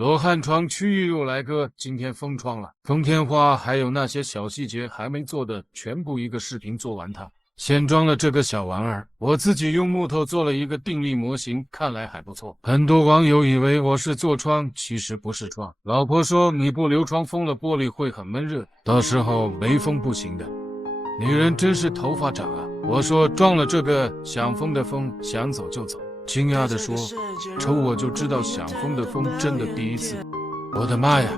罗汉窗区域又来个今天封窗了，封天花还有那些小细节还没做的，全部一个视频做完它。先装了这个小玩意儿，我自己用木头做了一个定力模型，看来还不错。很多网友以为我是做窗，其实不是窗。老婆说你不留窗封了玻璃会很闷热，到时候没封不行的。女人真是头发长啊！我说装了这个，想封的封，想走就走。惊讶地说，瞅我就知道想封的封真的第一次。我的妈呀！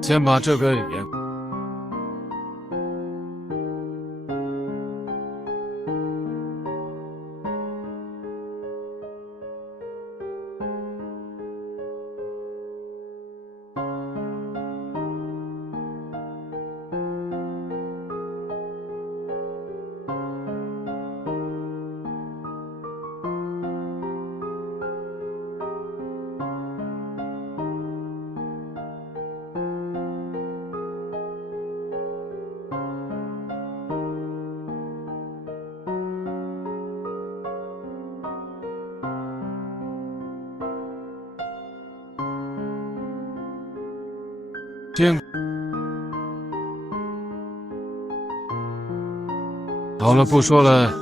先把这个也见好了，不说了。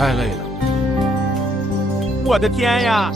太累了。我的天呀！